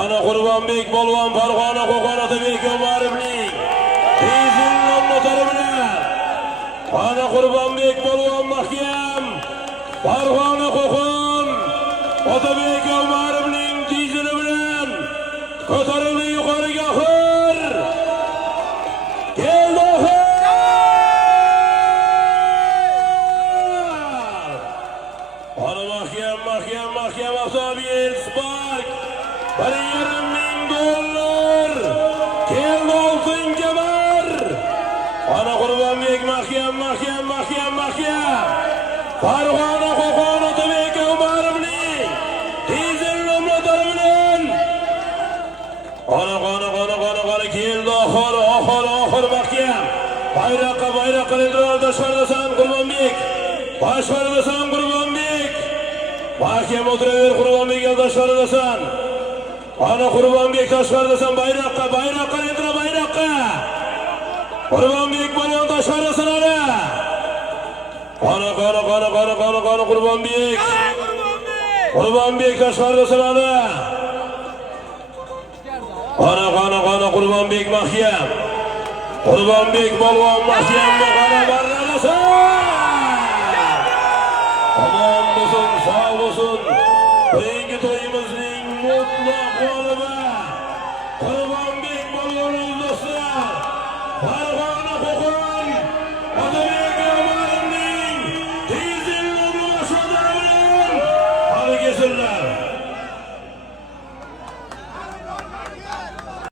Ana Qurbonbek Polvon Farg'ona Qo'qon Otabek Umarovning tezing nomlari bilan ana Qurbonbek Polvon mahkam Farg'ona Qo'qon Otabek Umarovning tezini bilan ko'tarildi yuqoriga xir keldi ana mahkam avtomobil Spark $1,500 keldi oltin kamar ana Qurbonbek mahkam Farg'ona Qo'qon Otabek Umarovning tezing nomlari bilan ana keldi oxir mahkam bayroqqa ildiroda tashqaridasan Qurbonbek tashqaridasan Qurbonbek mahkam o'tiraver Qurbonbek tashqaridasan ana Qurbonbek tashqaridasan bayroqqa ildiroda bayroqqa Qurbonbek Polvon tashqaridasan ana Qurbonbek tashqaridasan ana Qurbonbek mahkam Qurbonbek Polvon mahkam omon bo'lsin sog' bo'lsin keyingi to'yimizning mutlaq